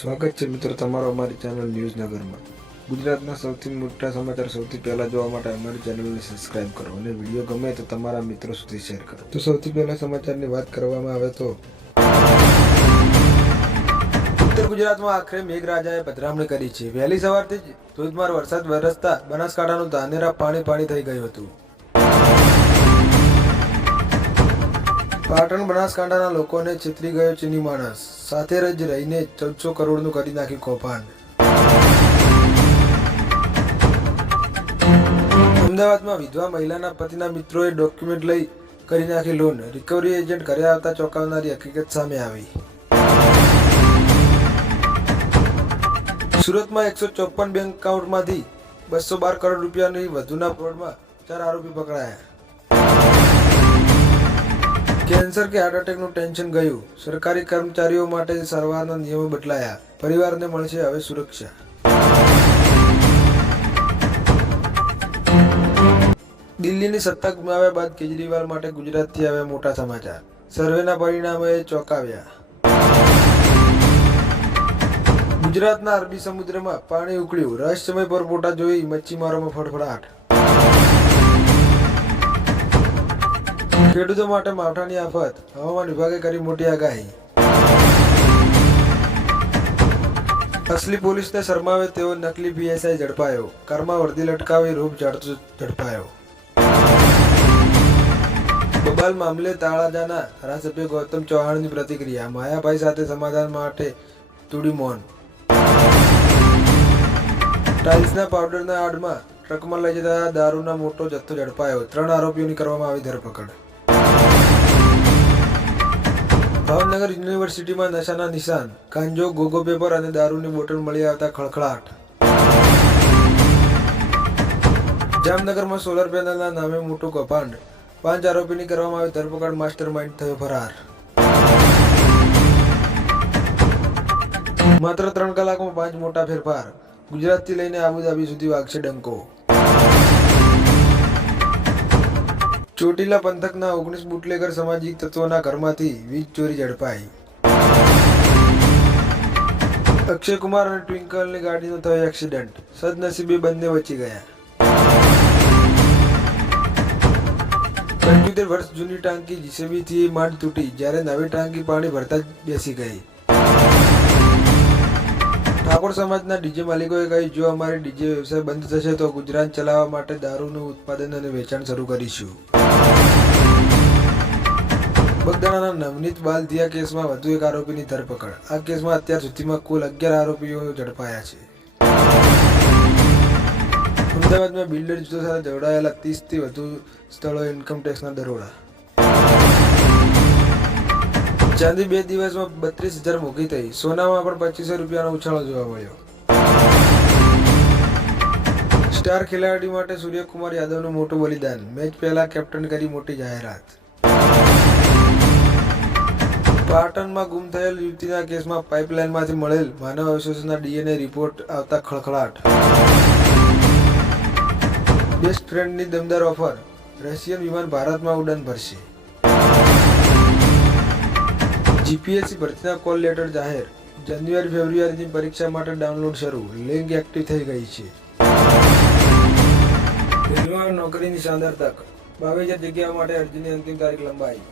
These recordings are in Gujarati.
સ્વાગત છે મિત્રો તમારો અમારી ચેનલ ન્યૂઝ નગરમાં ગુજરાતના સૌથી મોટા સમાચાર સૌથી પહેલા જોવા માટે અમારી ચેનલને સબસ્ક્રાઇબ કરો અને વીડિયો ગમે તો તમારા મિત્રો સુધી શેર કરો. તો સૌથી પહેલા સમાચારની વાત કરવામાં આવે તો ઉત્તર ગુજરાતમાં આખરે મેઘરાજાએ પધરામણી કરી છે. વહેલી સવારથી જ ધોધમાર વરસાદ વરસતા બનાસકાંઠાનું ધાનેરા પાણી પાણી થઈ ગયું હતું. પાટણ બનાસકાંઠાના લોકોને છેતરી ગયો ચીની માણસ. સાથે જ રહીને ચૌદસો કરોડનું કરી નાખ્યું કૌભાંડ. અમદાવાદમાં વિધવા મહિલાના પતિના મિત્રોએ ડોક્યુમેન્ટ લઈ કરી નાખી લોન. રિકવરી એજન્ટ ઘરે આવતા ચોંકાવનારી હકીકત સામે આવી. સુરતમાં એકસો ચોપન બેંક એકાઉન્ટમાંથી બસો બાર કરોડ રૂપિયાની વધુના ફ્રોડમાં ચાર આરોપી પકડાયા. કેન્સર કે હાર્ટ એટેકનું ટેન્શન ગયું. સરકારી કર્મચારીઓ માટે સારવારના નિયમો બદલાયા. પરિવારને મળશે હવે સુરક્ષા. દિલ્હીની સત્તા ગુમાવ્યા બાદ કેજરીવાલ માટે ગુજરાતથી આવ્યા મોટા સમાચાર. સર્વેના પરિણામે ચોંકાવ્યા. ગુજરાતના અરબી સમુદ્રમાં પાણી ઉકળ્યું. રહસ્યમય પરપોટા જોઈ મચ્છીમારોમાં ફડફડાટ. ખેડૂતો માટે માવઠાની આફત, હવામાન વિભાગે કરી મોટી આગાહી. અસલી પોલીસને શરમાવે તેવો નકલી પીએસઆઈ ઝડપાયો. કારમાં વર્દી લટકાવી રૂપ ઝડપાયો. બબાલ મામલે તાળાજાના ધારાસભ્ય ગૌતમ ચૌહાણની પ્રતિક્રિયા. માયાભાઈ સાથે સમાધાન માટે તુડી મૌન. ટાઇલ્સના પાવડરના આડમાં ટ્રકમાં લઈ જતા દારૂના મોટો જથ્થો ઝડપાયો. ત્રણ આરોપીઓની કરવામાં આવી ધરપકડ. ભાવનગર યુનિવર્સિટીમાં નશાના નિશાન. ગાંજો ગોગો પેપર અને દારૂની બોટલ મળી આવતા ખળખળાટ. જામનગરમાં સોલર પેનલના નામે મોટું કૌભાંડ પાંચ આરોપીની કરવામાં આવી ધરપકડ માસ્ટર માઇન્ડ થયો ફરાર. માત્ર ત્રણ કલાકમાં પાંચ મોટા ફેરફાર. ગુજરાતથી લઈને આબુધાબી સુધી વાગશે ડંકો. ચોટીલા પંથકના ઓગણીસ બુટલેગર સામાજિક તત્વોના ઘરમાંથી વીજ ચોરી ઝડપાઈ. અક્ષય કુમાર અને ટ્વિંકલની ગાડીનો થયો એક્સિડન્ટ. સદનસીબે બંને બચી ગયા. પંચોતેર વર્ષ જૂની ટાંકી જીસીબીથી માંડ તૂટી. જ્યારે નવી ટાંકી પાણી ભરતા જ બેસી ગઈ. ઠાકોર સમાજના ડીજે માલિકોએ કહ્યું, જો અમારી ડીજે વ્યવસાય બંધ થશે તો ગુજરાત ચલાવવા માટે દારૂનું ઉત્પાદન અને વેચાણ શરૂ કરીશું. બગદાણાના નવનીત બાલધિયા કેસમાં વધુ એક આરોપીની ધરપકડ. આ કેસમાં અત્યાર સુધીમાં કુલ અગિયાર આરોપીઓ ઝડપાયા છે. અમદાવાદમાં બિલ્ડર જૂથો સાથે જોડાયેલા ત્રીસથી વધુ સ્થળોએ ઇન્કમટેક્સના દરોડા. ચાંદી બે દિવસમાં બત્રીસ હજાર મોઘી થઈ. સોનામાં પણ પચીસો રૂપિયાનો ઉછાળો જોવા મળ્યો. સ્ટાર ખેલાડી માટે સૂર્યકુમાર યાદવનું મોટું બલિદાન. મેચ પહેલા કેપ્ટન કરી મોટી જાહેરાત. પાટણમાં ગુમ થયેલ યુવતીના કેસમાં પાઇપલાઇનમાંથી મળેલ માનવ અવશેષના ડીએનએ રિપોર્ટ આવતા ખળખળાટ. બેસ્ટ ફ્રેન્ડની દમદાર ઓફર. રશિયન વિમાન ભારતમાં ઉડાન ભરશે. જીપીએસસી ભરતીના કોલ લેટર જાહેર. જાન્યુઆરી, ફેબ્રુઆરીની પરીક્ષા માટે ડાઉનલોડ શરૂ. લિંક એક્ટિવ થઈ ગઈ છે. નોકરીની શાનદાર તક. બાવીસ હજાર જગ્યાઓ માટે અરજીની અંતિમ તારીખ લંબાઈ.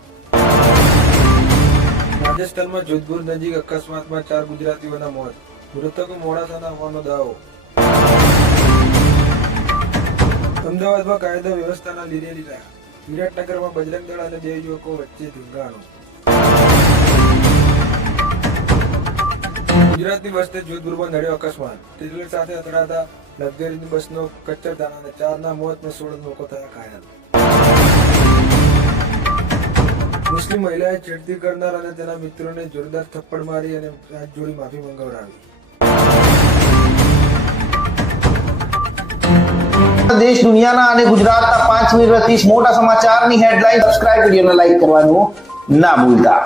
રાજસ્થાનમાં જોધપુર નજીક અકસ્માતમાં ચાર ગુજરાતીઓના મોત. મૃતકો મોડાસાના હોવાનો દાવો. અમદાવાદમાં કાયદા વ્યવસ્થાના લીધે વિરાટનગરમાં બજરંગ દળ અને બે યુવકો વચ્ચે ધીંગાણું ગુજરાતની વસ્તે જોધપુરમાં નડ્યો અકસ્માત. ટ્રેલર સાથે અથડાતા લક્ઝરીની બસનો કચ્છર અને ચારના મોત અને સોળ લોકો થયા ઘાયલ. મુસ્લિમ મહિલાએ છેડતી કરનાર અને તેના મિત્રોને જોરદાર થપ્પડ મારી અને હાથ જોડી માફી મંગાવડાવી. દેશ, દુનિયાના અને ગુજરાતના પાંચ મિનિટ મોટા સમાચારની હેડલાઇન સબસ્ક્રાઇબ કરી અને લાઈક કરવાનું ના ભૂલતા.